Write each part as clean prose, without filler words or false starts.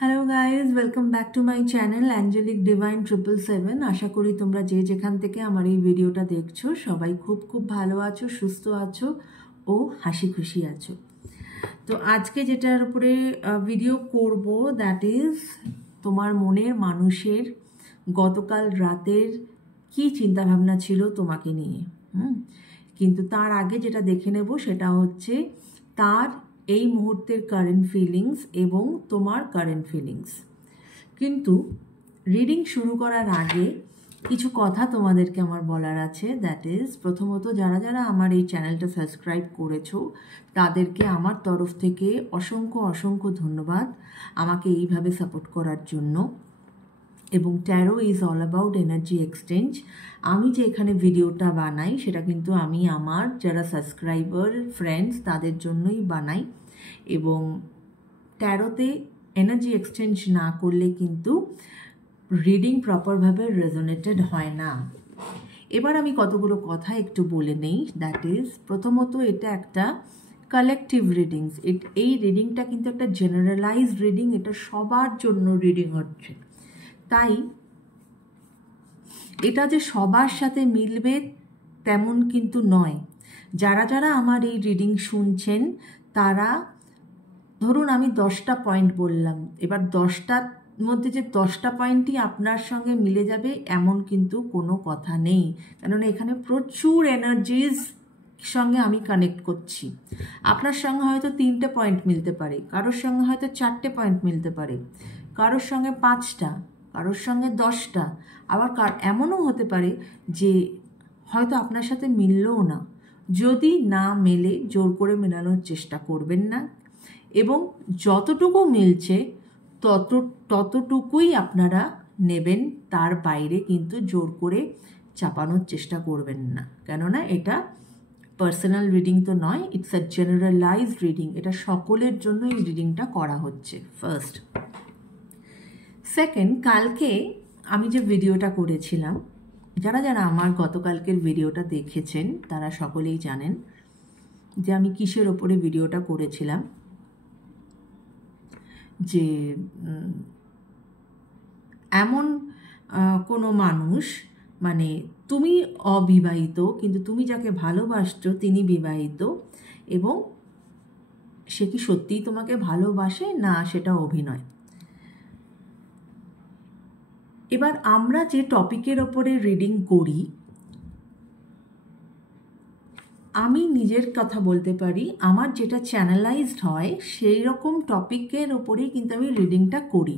Hello guys, welcome back to my channel angelic divine 777। আশা করি তোমরা যে যেখান থেকে আমার এই ভিডিওটা দেখছো সবাই খুব খুব ভালো আছো, সুস্থ আছো ও হাসি খুশি আছো। তো আজকে যেটার উপরে ভিডিও করব দ্যাট ইজ তোমার মনের মানুষের গতকাল রাতের কি চিন্তাভাবনা ছিল তোমাকে নিয়ে। কিন্তু তার আগে যেটা দেখে নেব সেটা হচ্ছে তার এই মুহূর্তের কারেন্ট ফিলিংস এবং তোমার কারেন্ট ফিলিংস। কিন্তু রিডিং শুরু করার আগে কিছু কথা তোমাদেরকে আমার বলার আছে। দ্যাট ইজ, প্রথমত যারা যারা আমার এই চ্যানেলটা সাবস্ক্রাইব করেছো তাদেরকে আমার তরফ থেকে অসংখ্য অসংখ্য ধন্যবাদ আমাকে এইভাবে সাপোর্ট করার জন্য। এবং taro is all about energy exchange. আমি যে এখানে ভিডিওটা বানাই সেটা কিন্তু আমি আমার যারা সাবস্ক্রাইবার ফ্রেন্ডস তাদের জন্যই বানাই, এবং ট্যারোতে এনার্জি এক্সচেঞ্জ না করলে কিন্তু রিডিং প্রপারভাবে রেজোনেটেড হয় না। এবার আমি কতগুলো কথা একটু বলে নেই। দ্যাট ইজ, প্রথমত এটা একটা কালেকটিভ রিডিংস। এই রিডিংটা কিন্তু একটা জেনারেলাইজড রিডিং, এটা সবার জন্য রিডিং হচ্ছে। তাই এটা যে সবার সাথে মিলবে তেমন কিন্তু নয়। যারা যারা আমার এই রিডিং শুনছেন তারা, ধরুন আমি 10টা পয়েন্ট বললাম, এবার 10টার মধ্যে যে 10টা পয়েন্টই আপনার সঙ্গে মিলে যাবে এমন কিন্তু কোনো কথা নেই, কেননা এখানে প্রচুর এনার্জিজ সঙ্গে আমি কানেক্ট করছি। আপনার সঙ্গে হয়তো 3টে পয়েন্ট মিলতে পারে, কারোর সঙ্গে হয়তো 4টে পয়েন্ট মিলতে পারে, কারোর সঙ্গে 5টা, কারোর সঙ্গে 10টা, আবার এমনও হতে পারে যে হয়তো আপনার সাথে মিললও না। যদি না মেলে জোর করে মেলানোর চেষ্টা করবেন না, এবং যতটুকু মিলছে ততটুকুই আপনারা নেবেন, তার বাইরে কিন্তু জোর করে চাপানোর চেষ্টা করবেন না, কেননা এটা পার্সোনাল রিডিং তো নয়, ইটস আ জেনারেলাইজড রিডিং। এটা সকলের জন্য এই রিডিংটা করা হচ্ছে। ফার্স্ট। সেকেন্ড, কালকে আমি যে ভিডিওটা করেছিলাম, যারা যারা আমার গতকালকের ভিডিওটা দেখেছেন তারা সকলেই জানেন যে আমি কিসের ওপরে ভিডিওটা করেছিলাম। যে এমন কোনো মানুষ, মানে তুমি অবিবাহিত কিন্তু তুমি যাকে ভালোবাসছো তিনি বিবাহিত, এবং সে কি সত্যিই তোমাকে ভালোবাসে না সেটা অভিনয়। এবার আমরা যে টপিকের ওপরে রিডিং করি, আমি নিজের কথা বলতে পারি, আমার যেটা চ্যানেলাইজড হয় সেই রকম টপিকের ওপরেই কিন্তু আমি রিডিংটা করি।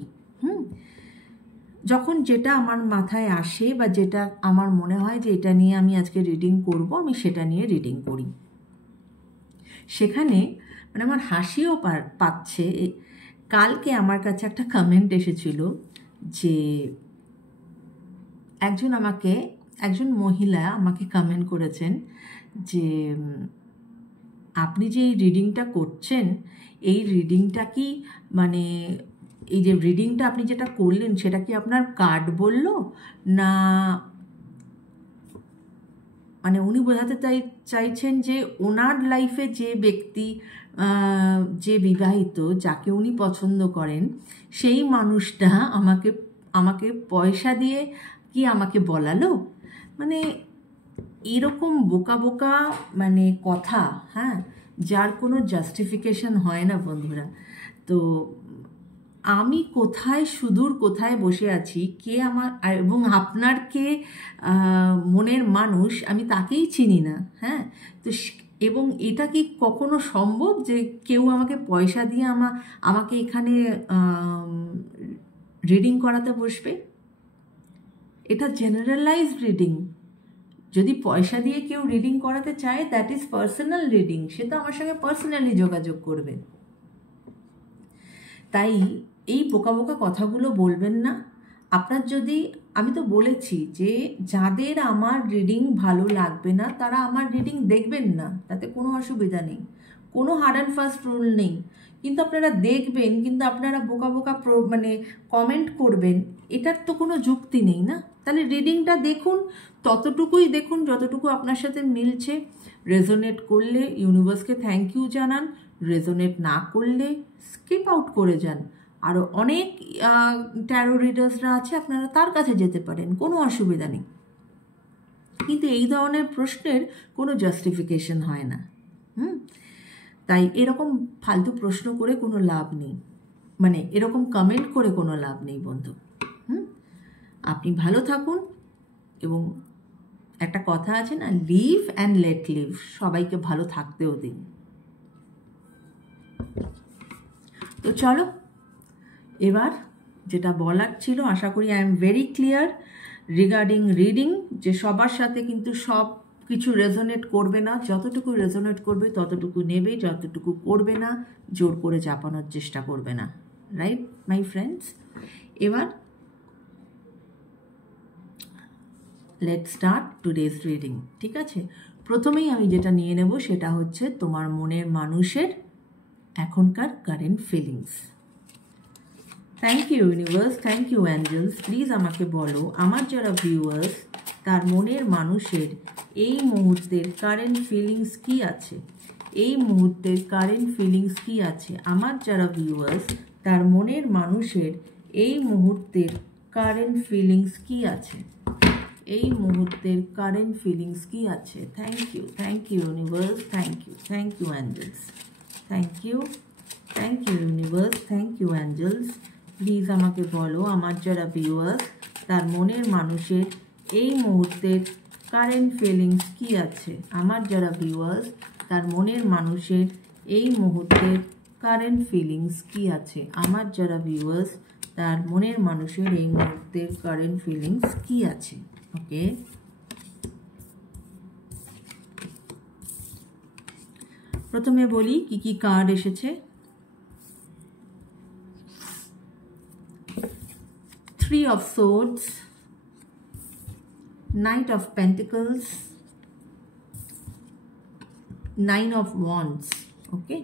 যখন যেটা আমার মাথায় আসে বা যেটা আমার মনে হয় যে এটা নিয়ে আমি আজকে রিডিং করব, আমি সেটা নিয়ে রিডিং করি। সেখানে মানে আমার হাসিও পাচ্ছে। কালকে আমার কাছে একটা কমেন্ট এসেছিল যে একজন মহিলা আমাকে কমেন্ট করেছেন যে আপনি যে এই রিডিংটা করছেন, এই রিডিংটা কি মানে এই যে রিডিংটা আপনি যেটা করলেন সেটা কি আপনার কার্ড বললো না, মানে উনি বোঝাতে চাইছেন যে ওনার লাইফে যে ব্যক্তি যে বিবাহিত, যাকে উনি পছন্দ করেন, সেই মানুষটা আমাকে পয়সা দিয়ে কি আমাকে বলালো। মানে এরকম বোকা বোকা মানে কথা, হ্যাঁ, যার কোনো জাস্টিফিকেশন হয় না বন্ধুরা। তো আমি কোথায় সুদূর কোথায় বসে আছি, কে আমার এবং আপনার কে মনের মানুষ, আমি তাকেই চিনি না। হ্যাঁ, তো এবং এটা কি কখনো সম্ভব যে কেউ আমাকে পয়সা দিয়ে আমাকে এখানে রিডিং করাতে বসবে? এটা জেনারেলাইজড রিডিং। যদি পয়সা দিয়ে কেউ রিডিং করাতে চায়, দ্যাট ইজ পার্সোনাল রিডিং, সে তো আমার সঙ্গে পার্সোনালি যোগাযোগ করবে। তাই এই বোকা বোকা কথাগুলো বলবেন না। আপনার যদি, আমি তো বলেছি যে যাদের আমার রিডিং ভালো লাগবে না তারা আমার রিডিং দেখবেন না, তাতে কোনো অসুবিধা নেই, কোনো হার্ড অ্যান্ড ফাস্ট রুল নেই। কিন্তু আপনারা দেখবেন, কিন্তু আপনারা বোকা বোকা মানে কমেন্ট করবেন, এটার তো কোনো যুক্তি নেই না। তাহলে রিডিংটা দেখুন, ততটুকুই দেখুন যতটুকু আপনার সাথে মিলছে। রেজোনেট করলে ইউনিভার্সকে থ্যাংক ইউ জানান, রেজোনেট না করলে স্কিপ আউট করে যান। আরও অনেক ট্যারো রিডার্সরা আছে, আপনারা তার কাছে যেতে পারেন, কোনো অসুবিধা নেই। কিন্তু এই ধরনের প্রশ্নের কোনো জাস্টিফিকেশন হয় না। তাই এরকম ফালতু প্রশ্ন করে কোনো লাভ নেই, মানে এরকম কমেন্ট করে কোনো লাভ নেই বন্ধু। আপনি ভালো থাকুন, এবং একটা কথা আছে না, লিভ অ্যান্ড লেট লিভ, সবাইকে ভালো থাকতেও দিন। তো চলো, এবার যেটা বলার ছিল, আশা করি I am very clear regarding reading, যে সবার সাথে কিন্তু সব কিছু রেজোনেট করবে না, যতটুকু রেজোনেট করবে ততটুকু নেবে, যতটুকু করবে না জোর করে চাপানোর চেষ্টা করবে না, রাইট মাই ফ্রেন্ডস? এবার লেট স্টার্ট টুডেজ রিডিং, ঠিক আছে? প্রথমেই আমি যেটা নিয়ে নেব সেটা হচ্ছে তোমার মনের মানুষের এখনকার current feelings. Thank you universe, thank you angels. Please আমাকে বলো, আমার যারা ভিউয়ার্স তার মনের মানুষের এই মুহূর্তের কারেন্ট ফিলিংস কি আছে? এই মুহূর্তের কারেন্ট ফিলিংস কি আছে? আমার যারা ভিউয়ার্স তার মনের মানুষের এই মুহূর্তের কারেন্ট ফিলিংস কি আছে? এই মুহূর্তের কারেন্ট ফিলিংস কি আছে? Thank you universe, thank you angels, thank you universe, thank you angels. Please আমাকে বলো, আমার যারা ভিউয়ার্স তার মনের মানুষের এই মুহূর্তের কারেন্ট ফিলিংস কি আছে? আমার যারা ভিউয়ার্স তার মনের মানুষের এই মুহূর্তের কারেন্ট ফিলিংস কি আছে? আমার যারা ভিউয়ার্স তার মনের মানুষের এই মুহূর্তের কারেন্ট ফিলিংস কি আছে? ওকে, প্রথমে বলি কি কি কার্ড এসেছে। 3 of Swords, Knight of Pentacles, 9 of Wands. Okay,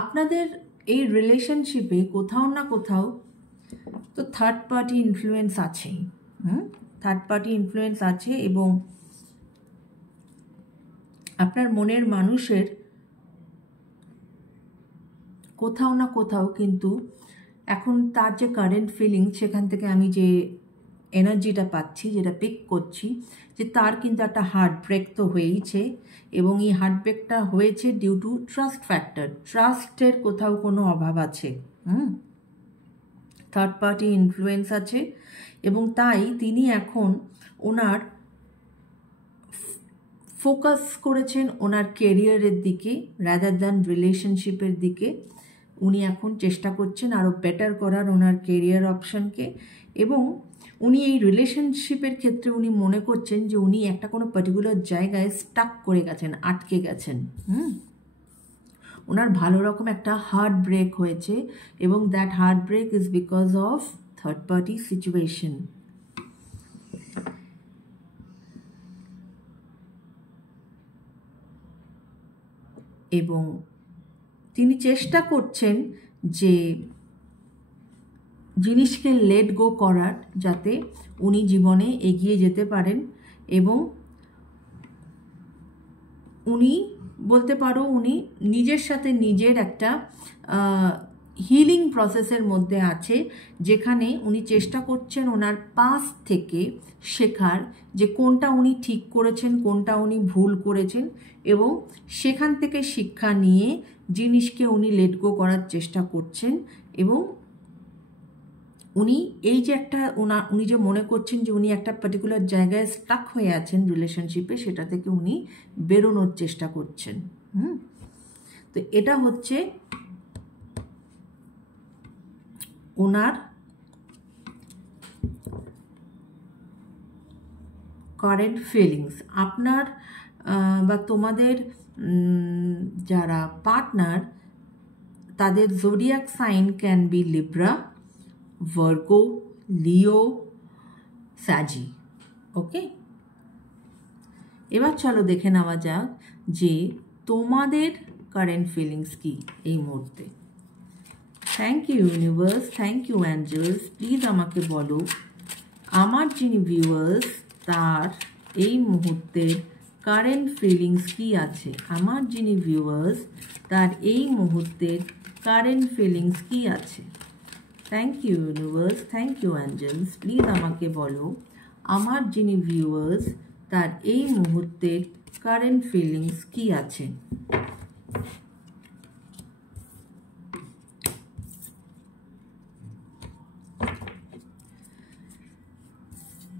আপনাদের এই রিলেশনশিপে কোথাও না কোথাও তো থার্ড পার্টি ইনফ্লুয়েন্স আছেই। থার্ড পার্টি ইনফ্লুয়েন্স আছে, এবং আপনার মনের মানুষের কোথাও না কোথাও কিন্তু এখন তার যে কারেন্ট ফিলিং, সেখান থেকে আমি যে এনার্জিটা পাচ্ছি, যেটা পিক করছি, যে তার কিন্তু একটা হার্ট ব্রেক তো হয়েইছে, এবং এই হার্ট ব্রেকটা হয়েছে ডিউ টু ট্রাস্ট ফ্যাক্টর। ট্রাস্টের কোথাও কোনো অভাব আছে, থার্ড পার্টি ইনফ্লুয়েন্স আছে, এবং তাই তিনি এখন ওনার ফোকাস করেছেন ওনার কেরিয়ারের দিকে রাদার দ্যান রিলেশনশিপের দিকে। উনি এখন চেষ্টা করছেন আরও বেটার করার ওনার কেরিয়ার অপশানকে, এবং উনি এই রিলেশনশিপের ক্ষেত্রে উনি মনে করছেন যে উনি একটা কোনো পার্টিকুলার জায়গায় স্টাক করে গেছেন, আটকে গেছেন। ওনার ভালো রকম একটা হার্ট ব্রেক হয়েছে, এবং that heart break is because of third party situation. এবং তিনি চেষ্টা করছেন যে জিনিসকে লেট গো করার, যাতে উনি জীবনে এগিয়ে যেতে পারেন, এবং উনি বলতে পারো উনি নিজের সাথে নিজের একটা হিলিং প্রসেসের মধ্যে আছে, যেখানে উনি চেষ্টা করছেন ওনার পাস্ট থেকে শেখার যে কোনটা উনি ঠিক করেছেন, কোনটা উনি ভুল করেছেন, এবং সেখান থেকে শিক্ষা নিয়ে জিনিসকে উনি লেট গো করার চেষ্টা করছেন। এবং উনি এই যে একটা উনি যে মনে করছেন যে উনি একটা পার্টিকুলার জায়গায় স্টাক হয়ে আছেন রিলেশনশিপে, সেটা থেকে উনি বেরোনোর চেষ্টা করছেন। তো এটা হচ্ছে ওনার কারেন্ট ফিলিংস। আপনার বা তোমাদের যারা পার্টনার, তাদের zodiac sign can be Libra, Virgo, Leo, Sagi. Okay, এবার চলো দেখে নেওয়া যাক যে তোমাদের কারেন্ট ফিলিংস কি এই মুহূর্তে। Thank you universe, thank you angels. Please আমাকে বলো আমার যিনি ভিউয়ার্স তার এই মুহূর্তের কারেন্ট ফিলিংস কি আছে। আমার যিনি ভিউয়ার্স তার এই মুহূর্তের কারেন্ট ফিলিংস কি আছে। Thank you universe, thank you angels. Please আমাকে বলো আমার যিনি ভিউয়ার্স তার এই মুহূর্তের কারেন্ট ফিলিংস কি আছে।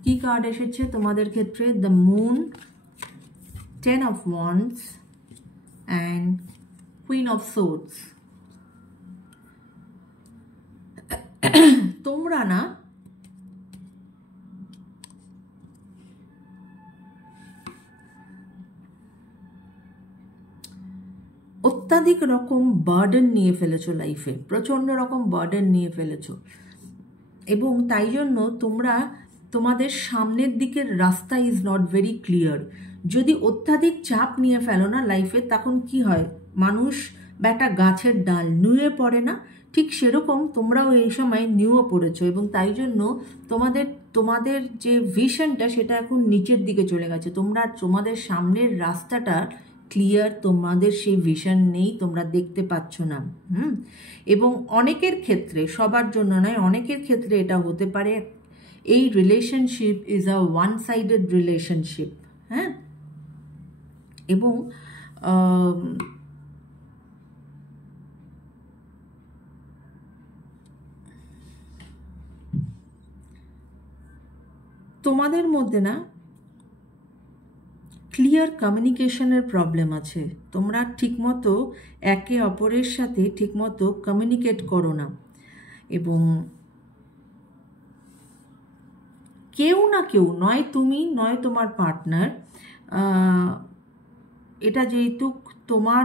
কি কার্ড এসেছে তোমাদের ক্ষেত্রে? The moon, 10 of Wands and Queen of Swords। তোমরা না অত্যাধিক রকম বার্ডেন নিয়ে ফেলেছো লাইফে, প্রচণ্ড রকম বার্ডেন নিয়ে ফেলেছো, এবং তাই জন্য তোমরা তোমাদের সামনের দিকের রাস্তা ইজ নট ভেরি ক্লিয়ার। যদি অত্যাধিক চাপ নিয়ে ফেলো না লাইফে, তখন কি হয়, মানুষ বা একটা গাছের ডাল নুয়ে পড়ে না, ঠিক সেরকম তোমরাও এই সময় নিউয়ে পড়েছো, এবং তাই জন্য তোমাদের যে ভিশনটা সেটা এখন নিচের দিকে চলে গেছে। তোমাদের সামনের রাস্তাটা ক্লিয়ার, তোমাদের সেই ভিশন নেই, তোমরা দেখতে পাচ্ছ না। এবং অনেকের ক্ষেত্রে, সবার জন্য নয়, অনেকের ক্ষেত্রে এটা হতে পারে এই relationship is a one sided relationship. হ্যাঁ, এবং তোমাদের মধ্যে না ক্লিয়ার কমিউনিকেশনের প্রবলেম আছে। তোমরা ঠিকমতো একে অপরের সাথে ঠিকমতো কমিউনিকেট করো না, এবং কেউ না কেউ, নয় তুমি নয় তোমার পার্টনার, এটা যেহেতু তোমার,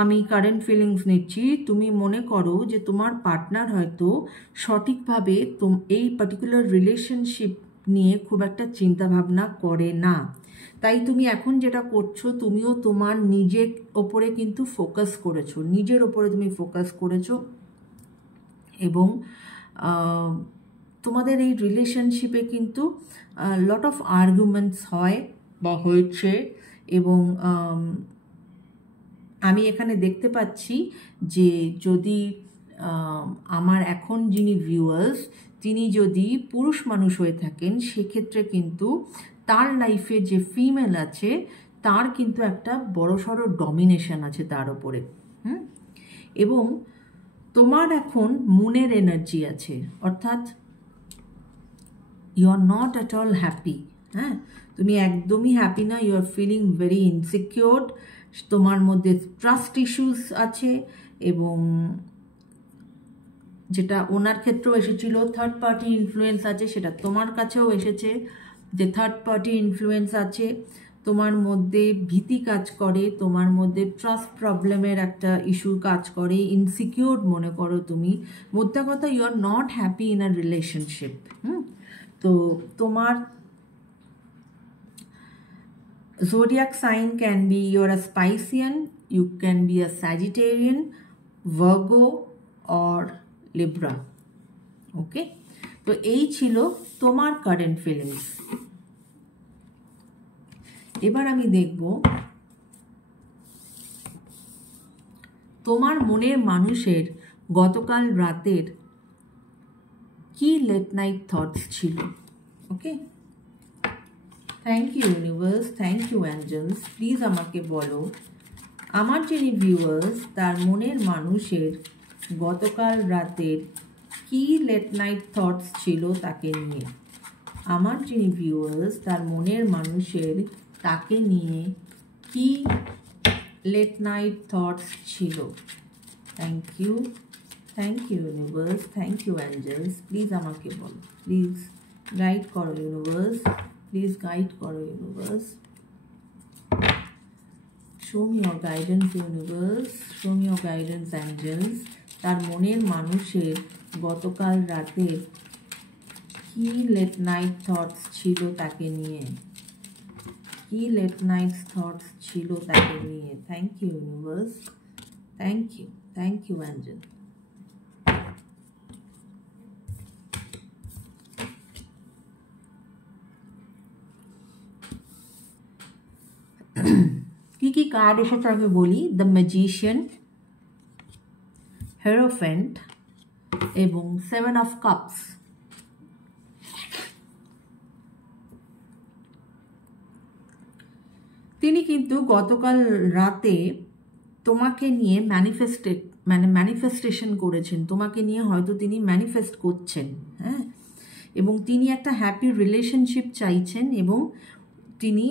আমি কারেন্ট ফিলিংস নিচ্ছি, তুমি মনে করো যে তোমার পার্টনার হয়তো সঠিকভাবে এই পার্টিকুলার রিলেশনশিপ নিয়ে খুব একটা চিন্তা ভাবনা করে না। তাই তুমি এখন যেটা করছো, তুমিও তোমার নিজের ওপরে কিন্তু ফোকাস করেছো, নিজের ওপরে তুমি ফোকাস করেছো, এবং তোমাদের এই রিলেশনশিপে কিন্তু লট অফ আর্গুমেন্টস হয় বা হয়েছে। এবং আমি এখানে দেখতে পাচ্ছি যে যদি আমার এখন যিনি ভিউয়ার্স তিনি যদি পুরুষ মানুষ হয়ে থাকেন, সেক্ষেত্রে কিন্তু তার লাইফে যে ফিমেল আছে তার কিন্তু একটা বড়সড় ডমিনেশন আছে তার ওপরে। এবং তোমার এখন মুনের এনার্জি আছে, অর্থাৎ you are not at all happy. হ্যাঁ, তুমি একদমই হ্যাপি না, you are feeling very insecure, তোমার মধ্যে ট্রাস্ট ইস্যুস আছে, এবং যেটা ওনার ক্ষেত্রেও এসেছিল থার্ড পার্টি ইনফ্লুয়েন্স আছে, সেটা তোমার কাছেও এসেছে যে থার্ড পার্টি ইনফ্লুয়েন্স আছে, তোমার মধ্যে ভীতি কাজ করে, তোমার মধ্যে ট্রাস্ট প্রবলেমের একটা ইস্যু কাজ করে, ইনসিকিউর মনে করো তুমি, মোদ্দা কথা you are not happy in a relationship. তো তোমার zodiac sign can be, you're a Piscean, you can be a Sagittarian, Virgo or Libra. ওকে, তো এই ছিল তোমার কারেন্ট ফিলিংস। এবার আমি দেখব তোমার মনের মানুষের গতকাল রাতের কি লেট নাইট থটস ছিল। Okay, thank you universe, thank you angels. Please আমাকে বলো আমার যিনি ভিউয়ার্স তার মনের মানুষের গতকাল রাতের কি লেট নাইট থটস ছিল তাকে নিয়ে। আমার যিনি ভিউয়ার্স তার মনের মানুষের তাকে নিয়ে কি লেট নাইট থটস ছিল। Thank you universe, thank you angels. Please আমাকে বলো, প্লিজ গাইড করো ইউনিভার্স, প্লিজ গাইড করো universe. Show me your guidance universe, show me your guidance angels. তার মনের মানুষের গতকাল রাতে কি লেট নাইট থটস ছিল তাকে নিয়ে, কি লেট নাইট থটস ছিল তাকে নিয়ে। Thank you universe, thank you angel. Card এসেছে আমি বলি, দ্য ম্যাজিশিয়ান, হেরোফেন্ট এবং 7 অফ কাপস। তিনি কিন্তু গতকাল রাতে তোমাকে নিয়ে ম্যানিফেস্টেশন করেছেন, তোমাকে নিয়ে হয়তো তিনি ম্যানিফেস্ট করছেন, হ্যাঁ, এবং তিনি একটা হ্যাপি রিলেশনশিপ চাইছেন এবং তিনি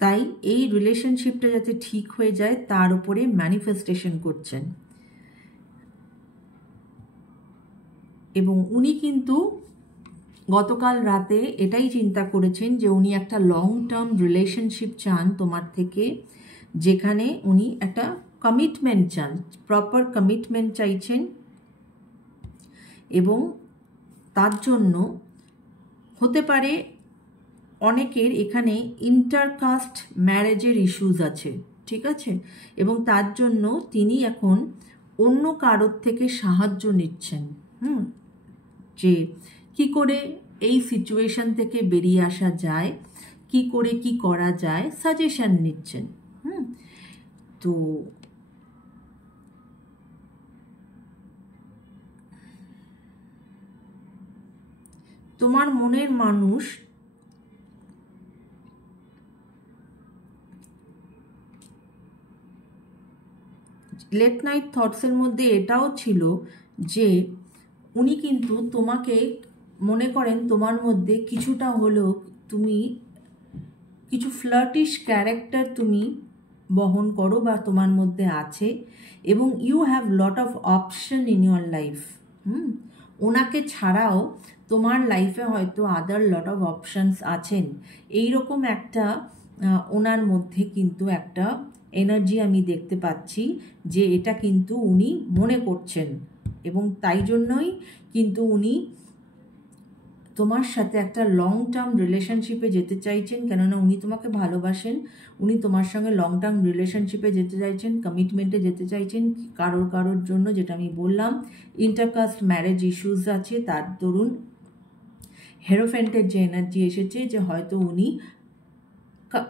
তাই এই রিলেশনশিপটা যাতে ঠিক হয়ে যায় তার উপরে ম্যানিফেস্টেশন করছেন। এবং উনি কিন্তু গতকাল রাতে এটাই চিন্তা করেছেন যে উনি একটা লং টার্ম রিলেশনশিপ চান তোমার থেকে, যেখানে উনি একটা কমিটমেন্ট চান, প্রপার কমিটমেন্ট চাইছেন। এবং তার জন্য হতে পারে অনেকের এখানে ইন্টারকাস্ট ম্যারেজের ইস্যুস আছে, ঠিক আছে, এবং তার জন্য তিনি এখন অন্য কারোর থেকে সাহায্য নিচ্ছেন, যে কি করে এই সিচুয়েশন থেকে বেরিয়ে আসা যায়, কি করে কি করা যায়, সাজেশন নিচ্ছেন। তো তোমার মনের মানুষ লেট নাইট থটসের মধ্যে এটাও ছিল যে উনি কিন্তু তোমাকে মনে করেন তোমার মধ্যে কিছুটা হলেও তুমি কিছু ফ্লার্টিশ ক্যারেক্টার তুমি বহন করো বা তোমার মধ্যে আছে, এবং you have lot of option in your life. ওনাকে ছাড়াও তোমার লাইফে হয়তো আদার লট অফ অপশনস আছেন, এইরকম একটা ওনার মধ্যে কিন্তু একটা এনার্জি আমি দেখতে পাচ্ছি যে এটা কিন্তু উনি মনে করছেন, এবং তাই জন্যই কিন্তু উনি তোমার সাথে একটা লং টার্ম রিলেশনশিপে যেতে চাইছেন, কেননা উনি তোমাকে ভালোবাসেন, উনি তোমার সঙ্গে লং টার্ম রিলেশনশিপে যেতে চাইছেন, কমিটমেন্টে যেতে চাইছেন কারোর জন্য, যেটা আমি বললাম ইন্টারকাস্ট ম্যারেজ ইস্যুস আছে। তার দরুন হেরোফেন্টের যে এনার্জি এসেছে যে হয়তো উনি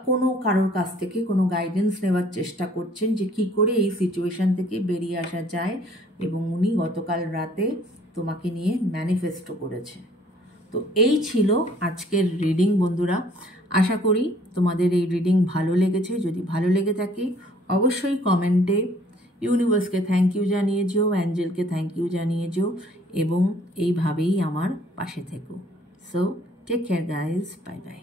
কোনো কারোর কাছ থেকে কোনো গাইডেন্স নেওয়ার চেষ্টা করছেন যে কি করে এই সিচুয়েশন থেকে বেরিয়ে আসা যায়, এবং উনি গতকাল রাতে তোমাকে নিয়ে ম্যানিফেস্টো করেছে। তো এই ছিল আজকের রিডিং বন্ধুরা। আশা করি তোমাদের এই রিডিং ভালো লেগেছে। যদি ভালো লেগে থাকে অবশ্যই কমেন্টে ইউনিভার্সকে থ্যাংক ইউ জানিয়ে যেও, অ্যাঞ্জেলকে থ্যাংক ইউ জানিয়ে যেও, এবং এইভাবেই আমার পাশে থেকো। So take care guys, bye by.